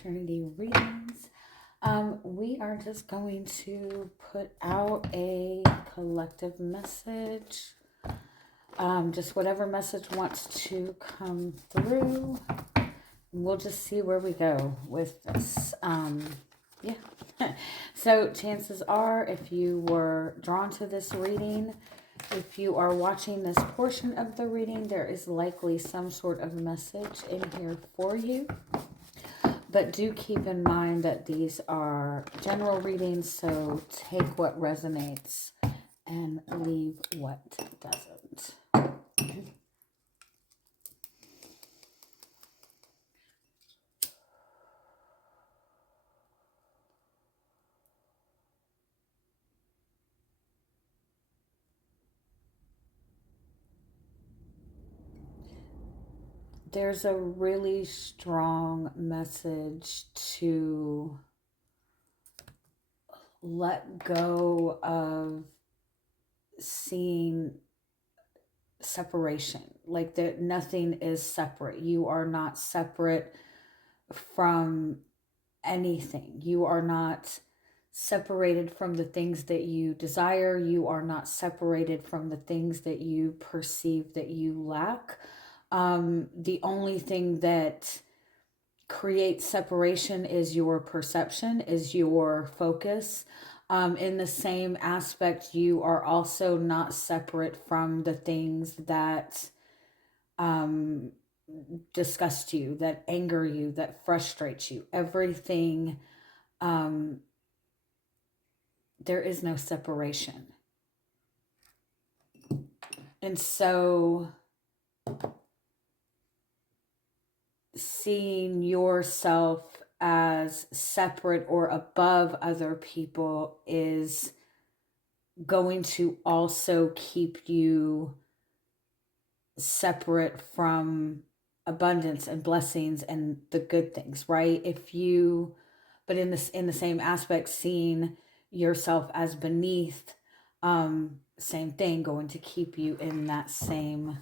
Trinity Readings. We are just going to put out a collective message. Just whatever message wants to come through. We'll just see where we go with this. Yeah. So chances are, if you were drawn to this reading, if you are watching this portion of the reading, there is likely some sort of message in here for you. But do keep in mind that these are general readings, so take what resonates and leave what doesn't. There's a really strong message to let go of seeing separation, like that nothing is separate. You are not separate from anything. You are not separated from the things that you desire. You are not separated from the things that you perceive that you lack. The only thing that creates separation is your perception, is your focus. In the same aspect, you are also not separate from the things that disgust you, that anger you, that frustrate you. Everything, there is no separation. And so seeing yourself as separate or above other people is going to also keep you separate from abundance and blessings and the good things, right? But in the same aspect, seeing yourself as beneath, same thing, going to keep you in that same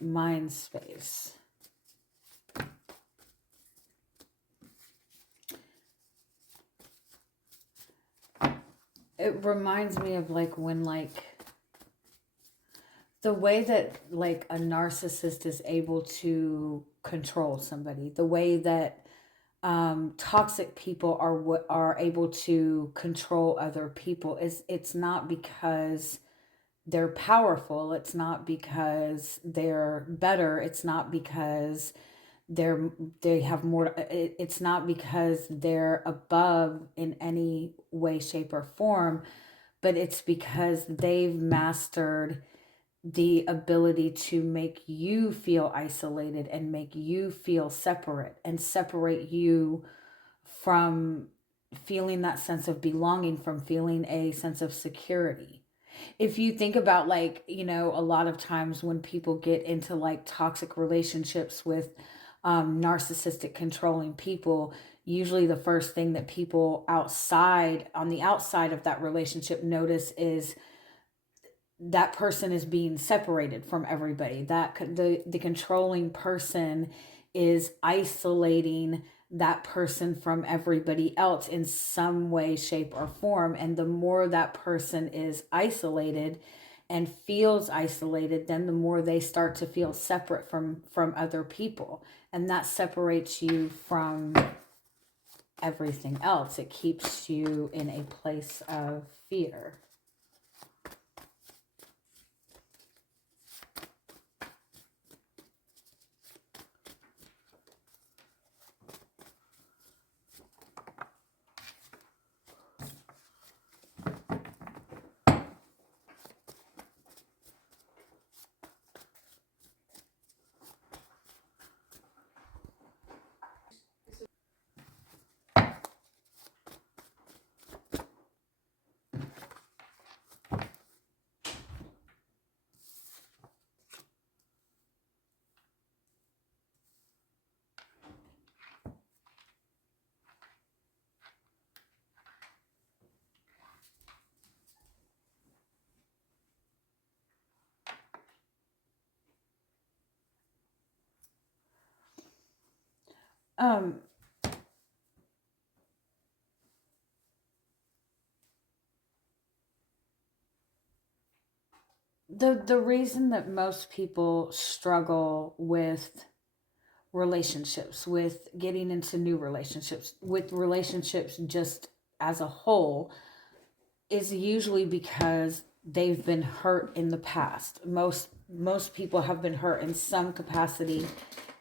mind space. It reminds me of when the way that a narcissist is able to control somebody, the way that toxic people are able to control other people, it's not because they're powerful, it's not because they're better, it's not because they have more, it's not because they're above in any way, shape, or form, but it's because they've mastered the ability to make you feel isolated and make you feel separate and separate you from feeling that sense of belonging, from feeling a sense of security. If you think about a lot of times when people get into toxic relationships with narcissistic controlling people, usually the first thing that people on the outside of that relationship notice is that person is being separated from everybody, that the controlling person is isolating that person from everybody else in some way, shape, or form. And the more that person is isolated and feels isolated, then the more they start to feel separate from other people. And that separates you from everything else. It keeps you in a place of fear. Um, the reason that most people struggle with relationships, with getting into new relationships, with relationships just as a whole, is usually because they've been hurt in the past. Most people have been hurt in some capacity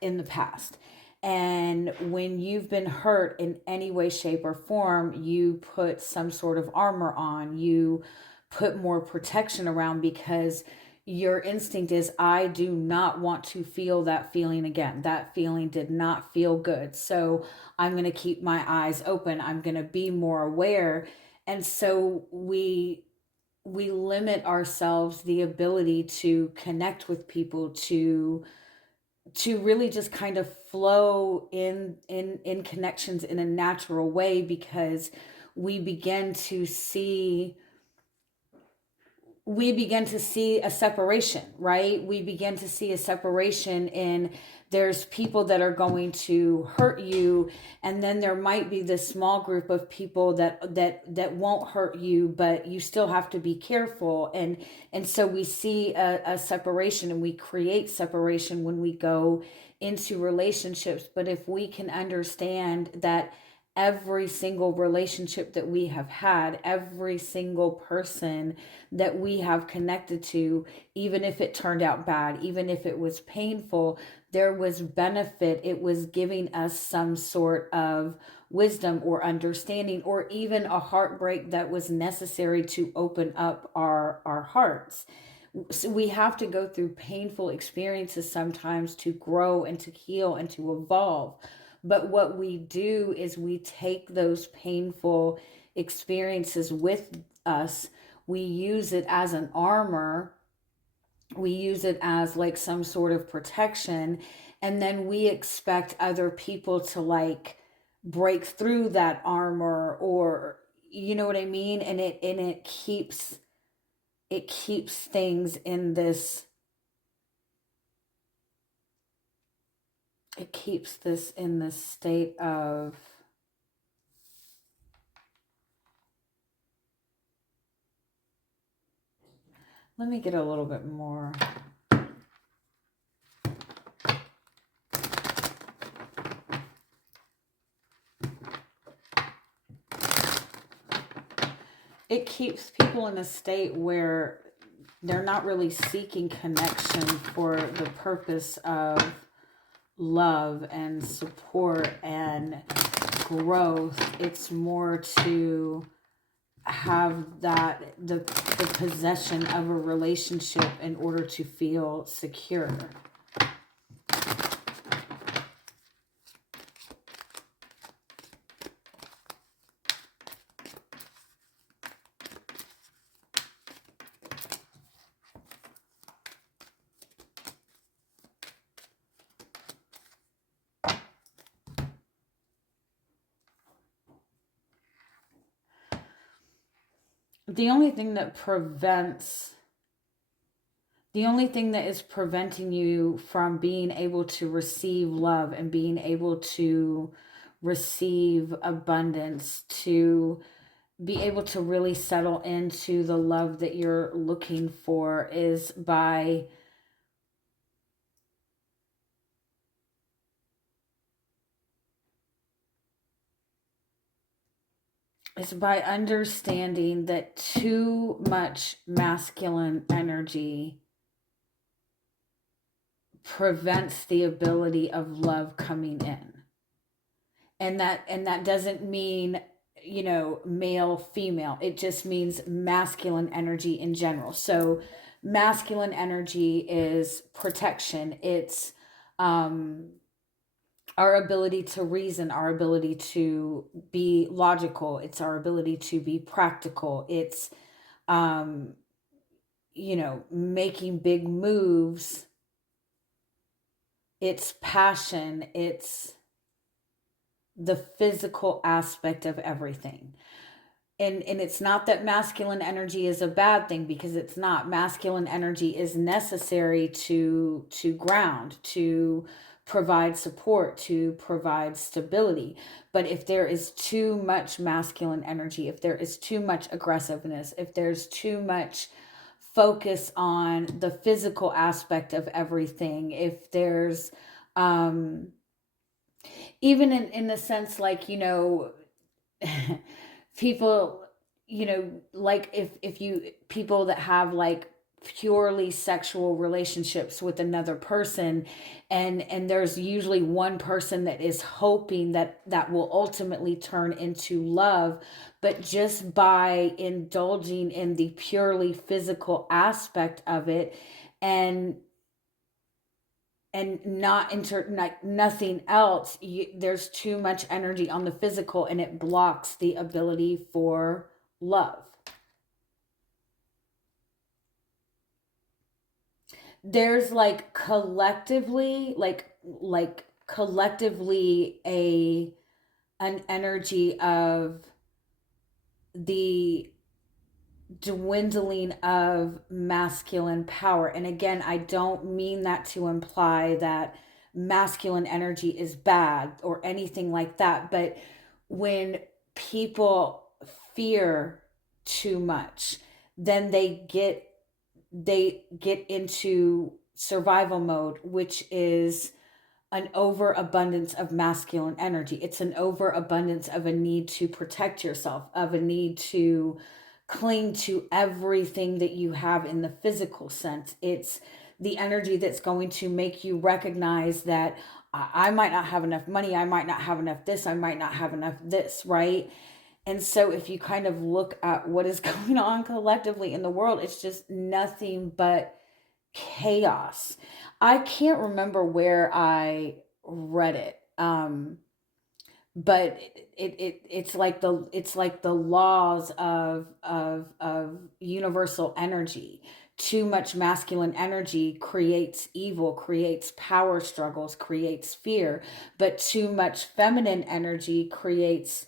in the past. And when you've been hurt in any way, shape, or form, you put some sort of armor on. You put more protection around because your instinct is, I do not want to feel that feeling again. That feeling did not feel good. So I'm going to keep my eyes open. I'm going to be more aware. And so we limit ourselves the ability to connect with people, to really just kind of flow in connections in a natural way, because we begin to see we begin to see a separation, right? We begin to see a separation in, there's people that are going to hurt you, and then there might be this small group of people that won't hurt you, but you still have to be careful. And so we see a separation, and we create separation when we go into relationships. But if we can understand that every single relationship that we have had, every single person that we have connected to, even if it turned out bad, even if it was painful, there was benefit. It was giving us some sort of wisdom or understanding, or even a heartbreak that was necessary to open up our hearts. So we have to go through painful experiences sometimes to grow and to heal and to evolve. But what we do is we take those painful experiences with us, we use it as an armor, we use it as like some sort of protection, and then we expect other people to like break through that armor, or you know what I mean? And it keeps things in this, it keeps this in this state of, let me get a little bit more. It keeps people in a state where they're not really seeking connection for the purpose of love and support and growth. It's more to have the possession of a relationship in order to feel secure. The only thing that prevents the only thing that is preventing you from being able to receive love and being able to receive abundance, to be able to really settle into the love that you're looking for, is by understanding that too much masculine energy prevents the ability of love coming in. And that doesn't mean, male, female. It just means masculine energy in general. So masculine energy is protection. It's our ability to reason, our ability to be logical, it's our ability to be practical. It's um making big moves, it's passion, it's the physical aspect of everything. And it's not that masculine energy is a bad thing, because it's not. Masculine energy is necessary to ground, to provide support, to provide stability. But if there is too much masculine energy, if there is too much aggressiveness, if there's too much focus on the physical aspect of everything, if there's um even in the sense, like, people, like, if you people that have like purely sexual relationships with another person, and there's usually one person that is hoping that that will ultimately turn into love, but just by indulging in the purely physical aspect of it, and not nothing else, there's too much energy on the physical, and it blocks the ability for love. There's like collectively, like collectively, a an energy of the dwindling of masculine power. And again, I don't mean that to imply that masculine energy is bad or anything like that, but when people fear too much, then they get into survival mode, which is an overabundance of masculine energy. It's an overabundance of a need to protect yourself, of a need to cling to everything that you have in the physical sense. It's the energy that's going to make you recognize that I might not have enough money, I might not have enough this, I might not have enough this, right? And so if you kind of look at what is going on collectively in the world, it's just nothing but chaos. I can't remember where I read it. But it's like the laws of universal energy. Too much masculine energy creates evil, creates power struggles, creates fear, but too much feminine energy creates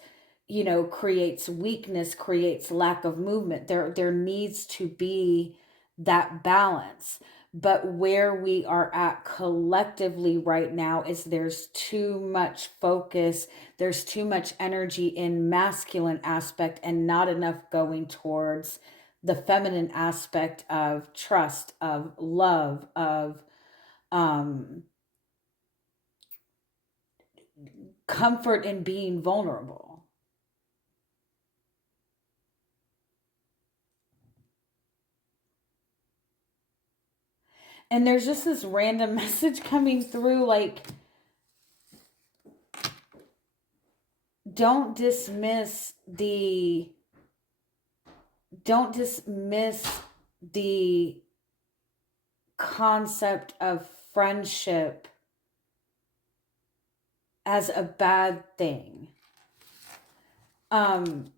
weakness, creates lack of movement. There needs to be that balance. But where we are at collectively right now is there's too much focus, there's too much energy in masculine aspect, and not enough going towards the feminine aspect of trust, of love, of um, comfort in being vulnerable. And there's just this random message coming through, like, don't dismiss the don't dismiss the concept of friendship as a bad thing. Um,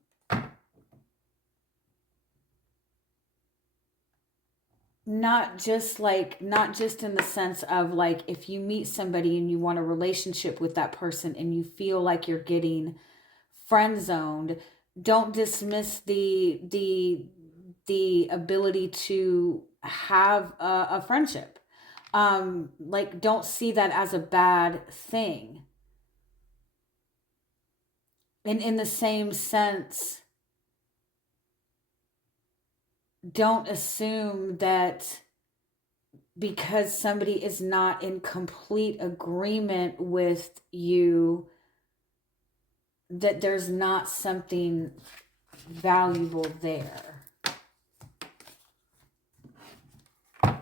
not just in the sense of, like, if you meet somebody and you want a relationship with that person and you feel like you're getting friend zoned, don't dismiss the ability to have a friendship. Like, don't see that as a bad thing. And in the same sense, don't assume that because somebody is not in complete agreement with you, that there's not something valuable there. All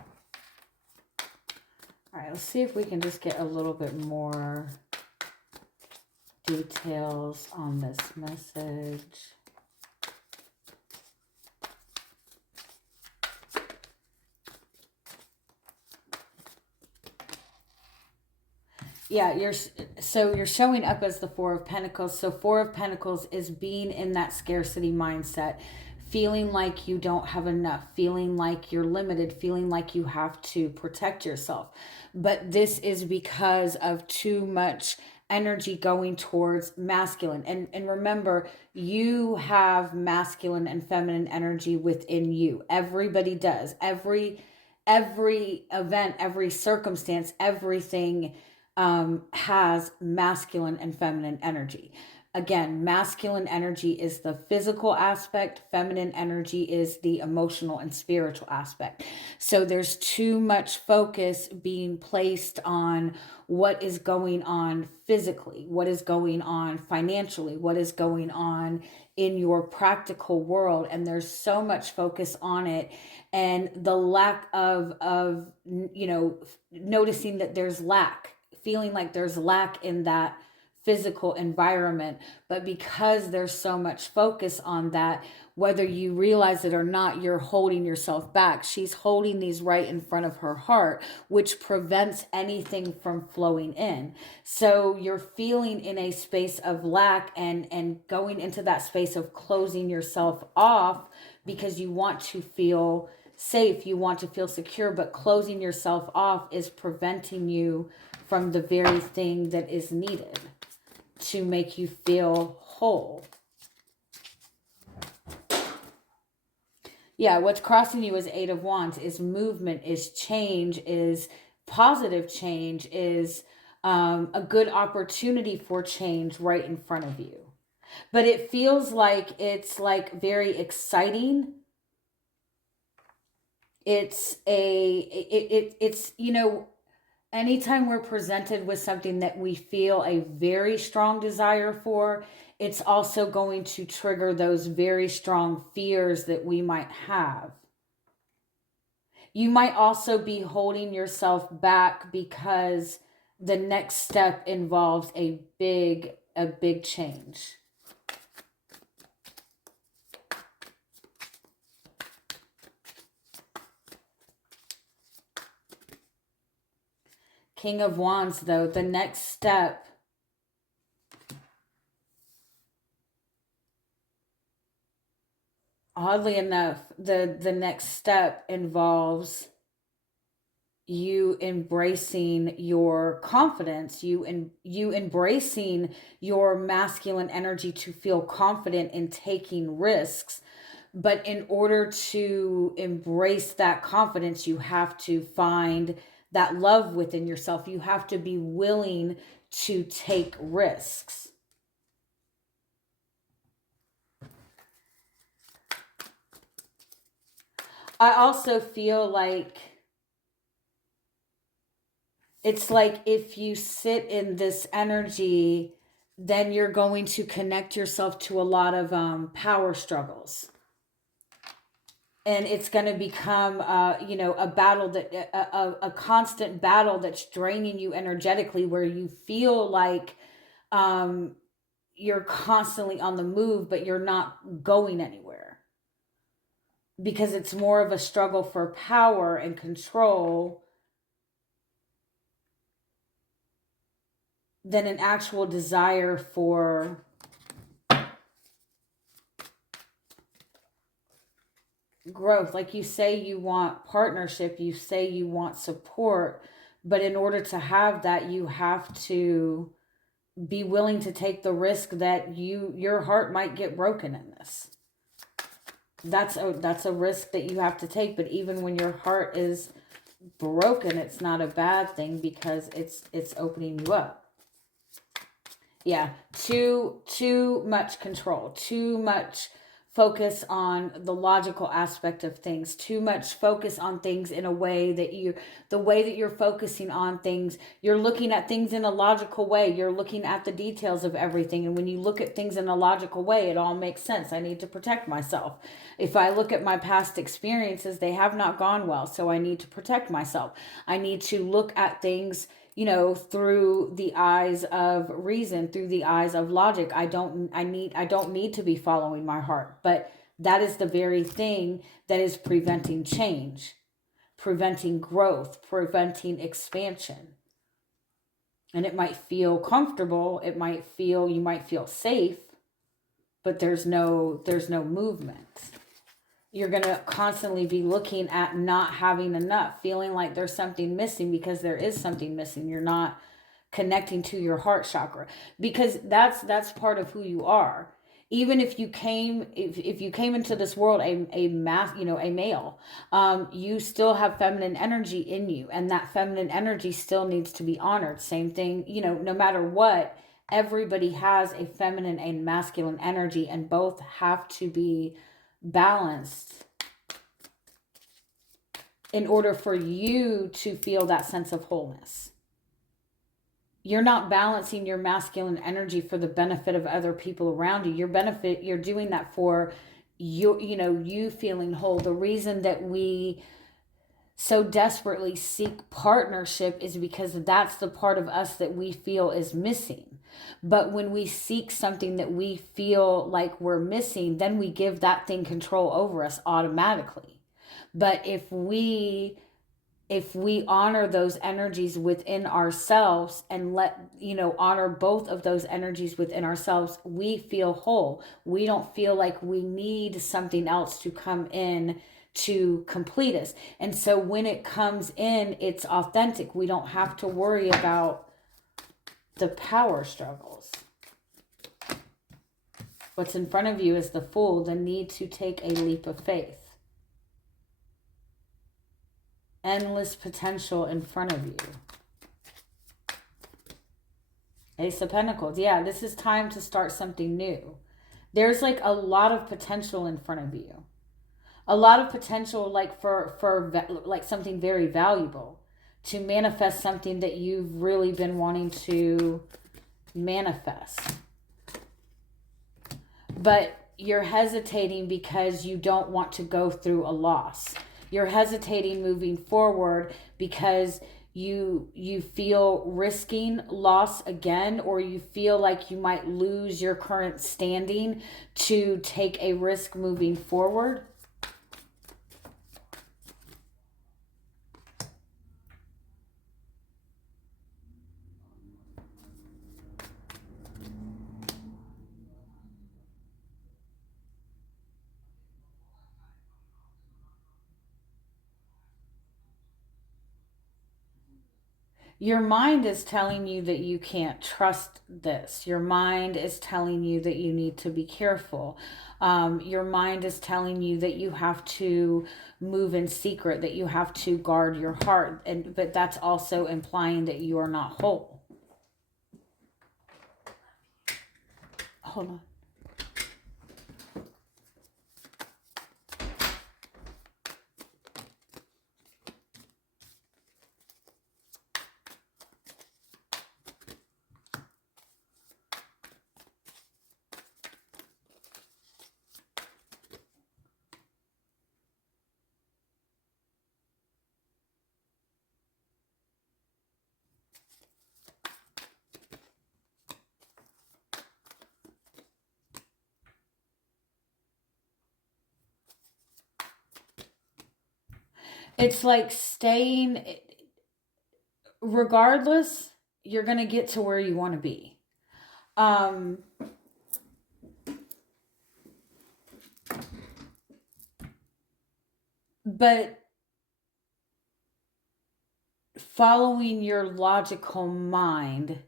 right, let's see if we can just get a little bit more details on this message. Yeah, you're showing up as the Four of Pentacles. So Four of Pentacles is being in that scarcity mindset, feeling like you don't have enough, feeling like you're limited, feeling like you have to protect yourself. But this is because of too much energy going towards masculine. And remember, you have masculine and feminine energy within you. Everybody does. Every event, every circumstance, everything has masculine and feminine energy. Again, masculine energy is the physical aspect, feminine energy is the emotional and spiritual aspect. So there's too much focus being placed on what is going on physically, what is going on financially, what is going on in your practical world, and there's so much focus on it, and the lack of noticing that there's lack, feeling like there's lack in that physical environment. But because there's so much focus on that, whether you realize it or not, you're holding yourself back. She's holding these right in front of her heart, which prevents anything from flowing in. So you're feeling in a space of lack, and going into that space of closing yourself off because you want to feel safe, you want to feel secure, but closing yourself off is preventing you from the very thing that is needed to make you feel whole. Yeah, what's crossing you is Eight of Wands, is movement, is change, is positive change, is a good opportunity for change right in front of you. But it feels like it's like very exciting. It's anytime we're presented with something that we feel a very strong desire for, it's also going to trigger those very strong fears that we might have. You might also be holding yourself back because the next step involves a big change. King of Wands, though, the next step oddly enough, the next step involves you embracing your confidence, you embracing your masculine energy to feel confident in taking risks. But in order to embrace that confidence, you have to find that love within yourself. You have to be willing to take risks. I also feel like it's like if you sit in this energy, then you're going to connect yourself to a lot of power struggles. And it's going to become, a battle that a constant battle that's draining you energetically, where you feel like you're constantly on the move, but you're not going anywhere, because it's more of a struggle for power and control than an actual desire for growth. Like, you say you want partnership, you say you want support, but in order to have that, you have to be willing to take the risk that your heart might get broken in this. That's a risk that you have to take. But even when your heart is broken, it's not a bad thing, because it's opening you up. Yeah, too much control, too much focus on the logical aspect of things, too much focus on things in a way that the way that you're focusing on things, you're looking at things in a logical way, you're looking at the details of everything. And when you look at things in a logical way, it all makes sense. I need to protect myself. If I look at my past experiences, they have not gone well, so I need to protect myself. I need to look at things, through the eyes of reason, through the eyes of logic. I don't need to be following my heart. But that is the very thing that is preventing change, preventing growth, preventing expansion. And it might feel comfortable, you might feel safe, but there's no movement. You're going to constantly be looking at not having enough, feeling like there's something missing, because there is something missing. You're not connecting to your heart chakra, because that's part of who you are. Even if you came, if you came into this world a mass, a male, you still have feminine energy in you, and that feminine energy still needs to be honored. Same thing, no matter what, everybody has a feminine and masculine energy, and both have to be balanced in order for you to feel that sense of wholeness. You're not balancing your masculine energy for the benefit of other people around you. You're doing that for you feeling whole. The reason that we so desperately seek partnership is because that's the part of us that we feel is missing. But when we seek something that we feel like we're missing, then we give that thing control over us automatically. But if we honor those energies within ourselves and honor both of those energies within ourselves, we feel whole. We don't feel like we need something else to come in to complete us. And so when it comes in, it's authentic. We don't have to worry about the power struggles. What's in front of you is the Fool, the need to take a leap of faith. Endless potential in front of you. Ace of Pentacles. Yeah, this is time to start something new. There's like a lot of potential in front of you. A lot of potential like for like something very valuable, to manifest something that you've really been wanting to manifest. But you're hesitating because you don't want to go through a loss. You're hesitating moving forward because you feel risking loss again, or you feel like you might lose your current standing to take a risk moving forward. Your mind is telling you that you can't trust this. Your mind is telling you that you need to be careful. Your mind is telling you that you have to move in secret, that you have to guard your heart. But that's also implying that you are not whole. Hold on. It's like staying, regardless, you're going to get to where you want to be. But following your logical mind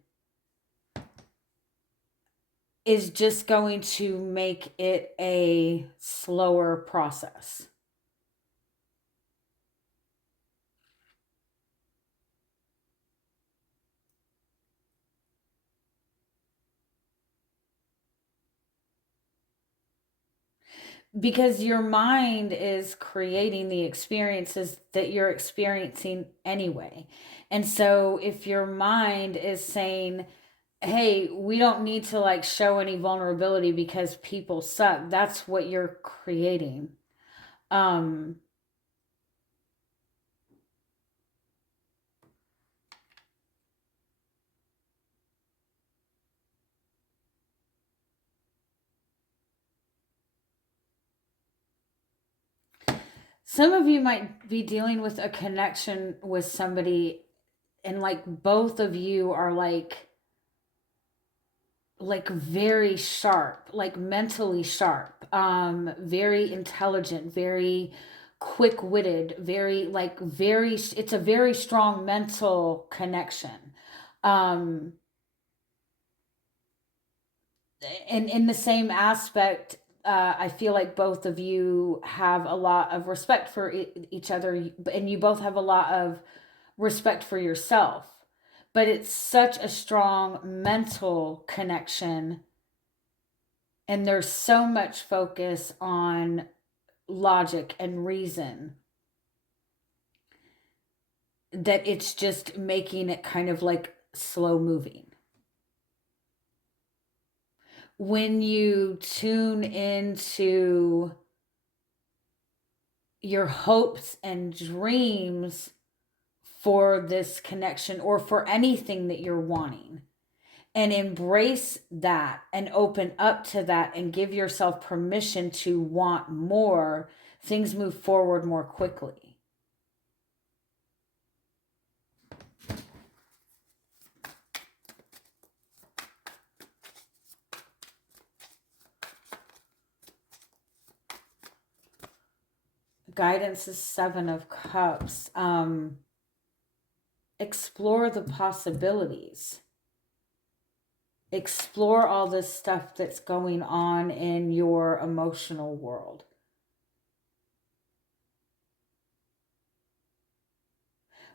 is just going to make it a slower process. Because your mind is creating the experiences that you're experiencing anyway. And so if your mind is saying, hey, we don't need to like show any vulnerability because people suck, that's what you're creating. Some of you might be dealing with a connection with somebody, and like both of you are like very sharp, like mentally sharp, very intelligent, very quick-witted, it's a very strong mental connection. and in the same aspect, I feel like both of you have a lot of respect for each other, and you both have a lot of respect for yourself. But it's such a strong mental connection, and there's so much focus on logic and reason that it's just making it kind of like slow moving. When you tune into your hopes and dreams for this connection or for anything that you're wanting, and embrace that and open up to that and give yourself permission to want more, things move forward more quickly. Guidance is 7 of Cups. Explore the possibilities. Explore all this stuff that's going on in your emotional world.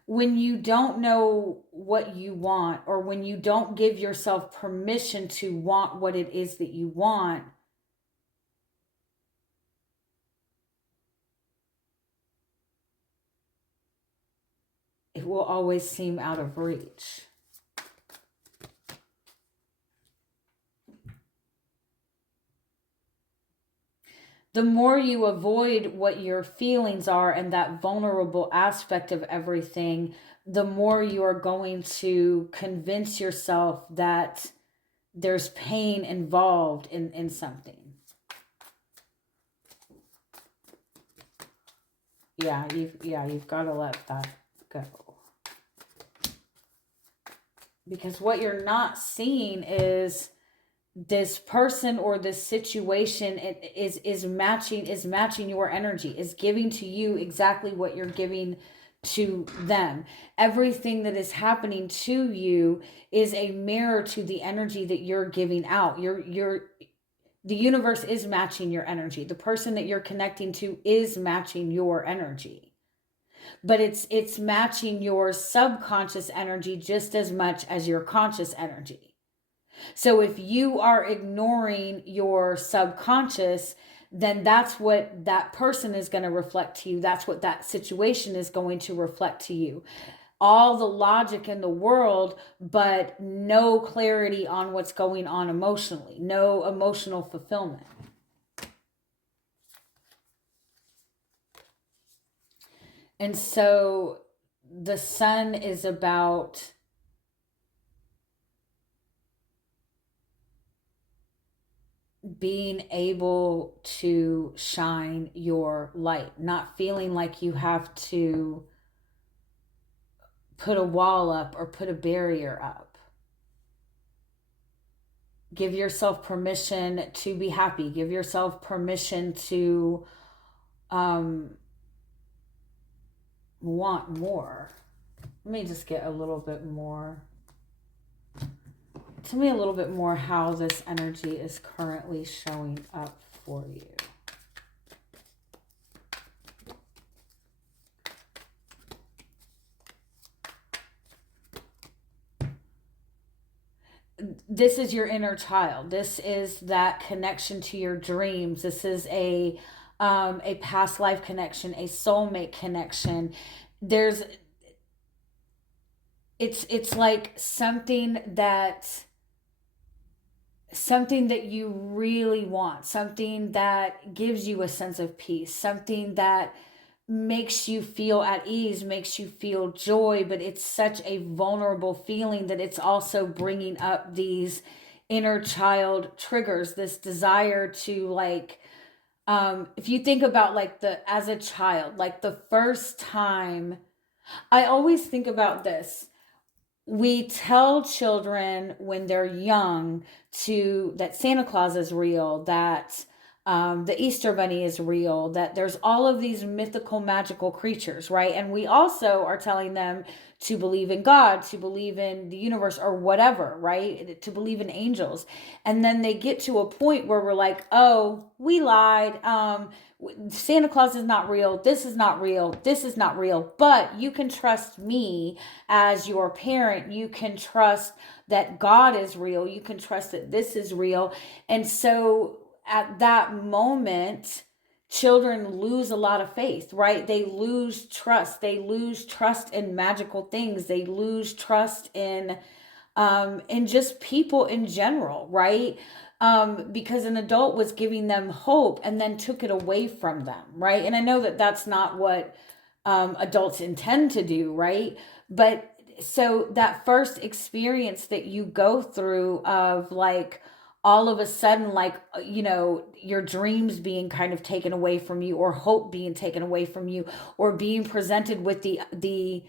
When you don't know what you want, or when you don't give yourself permission to want what it is that you want, it will always seem out of reach. The more you avoid what your feelings are and that vulnerable aspect of everything, the more you are going to convince yourself that there's pain involved in something. You've got to let that go. Because what you're not seeing is this person or this situation is matching your energy, is giving to you exactly what you're giving to them. Everything that is happening to you is a mirror to the energy that you're giving out. The universe is matching your energy. The person that you're connecting to is matching your energy. But it's matching your subconscious energy just as much as your conscious energy. So if you are ignoring your subconscious, then that's what that person is going to reflect to you. That's what that situation is going to reflect to you. All the logic in the world, but no clarity on what's going on emotionally, no emotional fulfillment. And so the sun is about being able to shine your light, not feeling like you have to put a wall up or put a barrier up. Give yourself permission to be happy. Give yourself permission to want more. Let me just get a little bit more. Tell me a little bit more how this energy is currently showing up for you. This is your inner child. This is that connection to your dreams. This is a past life connection, a soulmate connection. It's like something that you really want, something that gives you a sense of peace, something that makes you feel at ease, makes you feel joy, but it's such a vulnerable feeling that it's also bringing up these inner child triggers, this desire to like, if you think about like as a child, like the first time, I always think about this. We tell children when they're young that Santa Claus is real, that The Easter Bunny is real, that there's all of these mythical, magical creatures, right? And we also are telling them to believe in God, to believe in the universe or whatever, right? To believe in angels. And then they get to a point where we're like, oh, we lied. Santa Claus is not real. This is not real. This is not real. But you can trust me as your parent. You can trust that God is real. You can trust that this is real. And so at that moment, children lose a lot of faith, right? They lose trust. They lose trust in magical things. They lose trust in just people in general, right? Because an adult was giving them hope and then took it away from them, right? And I know that that's not what adults intend to do, right? But so that first experience that you go through of like all of a sudden, like, your dreams being kind of taken away from you, or hope being taken away from you, or being presented with the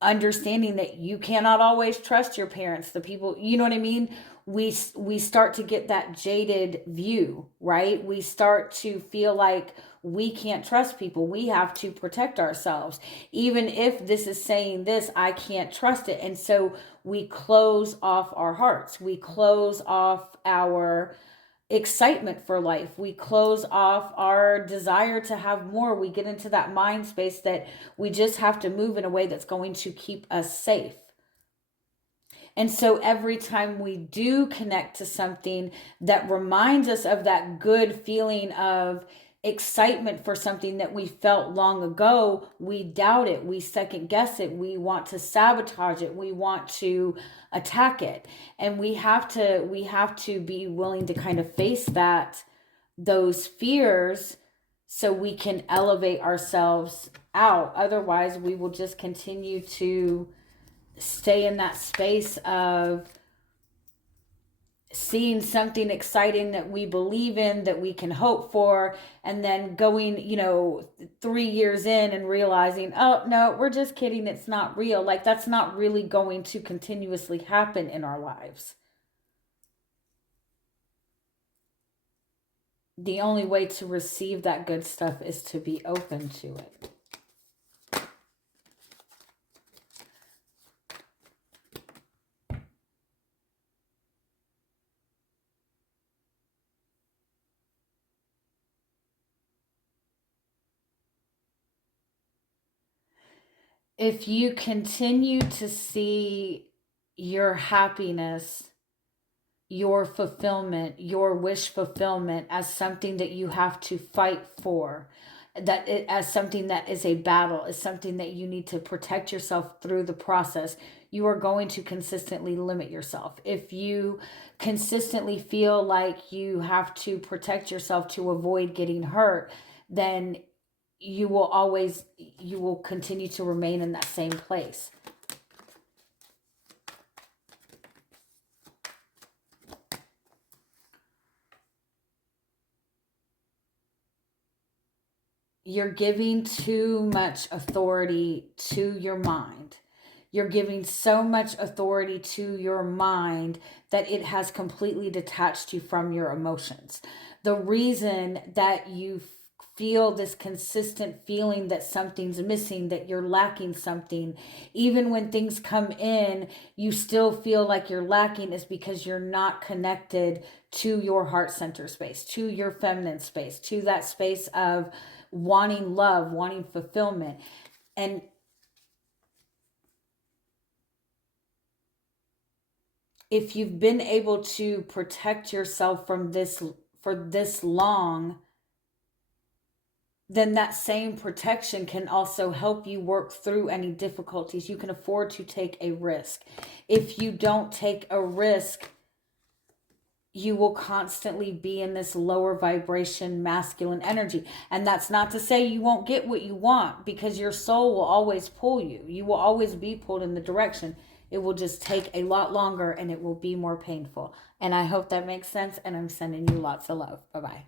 understanding that you cannot always trust your parents, the people, you know what I mean? We start to get that jaded view, right? We start to feel like we can't trust people. We have to protect ourselves. Even if this is saying this, I can't trust it. And so we close off our hearts. We close off our excitement for life. We close off our desire to have more. We get into that mind space that we just have to move in a way that's going to keep us safe. And so every time we do connect to something that reminds us of that good feeling of excitement for something that we felt long ago, we doubt it, we second guess it, we want to sabotage it, we want to attack it. And we have to be willing to kind of face those fears so we can elevate ourselves out. Otherwise, we will just continue to stay in that space of seeing something exciting that we believe in, that we can hope for, and then going 3 years in and realizing, oh no, we're just kidding, it's not real. Like, that's not really going to continuously happen in our lives. The only way to receive that good stuff is to be open to it. If you continue to see your happiness, your fulfillment, your wish fulfillment as something that you have to fight for, as something that is a battle, is something that you need to protect yourself through the process, you are going to consistently limit yourself. If you consistently feel like you have to protect yourself to avoid getting hurt, then you will continue to remain in that same place. You're giving too much authority to your mind. You're giving so much authority to your mind that it has completely detached you from your emotions. The reason that you feel this consistent feeling that something's missing, that you're lacking something, even when things come in, you still feel like you're lacking, is because you're not connected to your heart center space, to your feminine space, to that space of wanting love, wanting fulfillment. And if you've been able to protect yourself from this for this long, then that same protection can also help you work through any difficulties. You can afford to take a risk. If you don't take a risk, you will constantly be in this lower vibration masculine energy. And that's not to say you won't get what you want, because your soul will always pull you. You will always be pulled in the direction. It will just take a lot longer and it will be more painful. And I hope that makes sense. And I'm sending you lots of love. Bye-bye.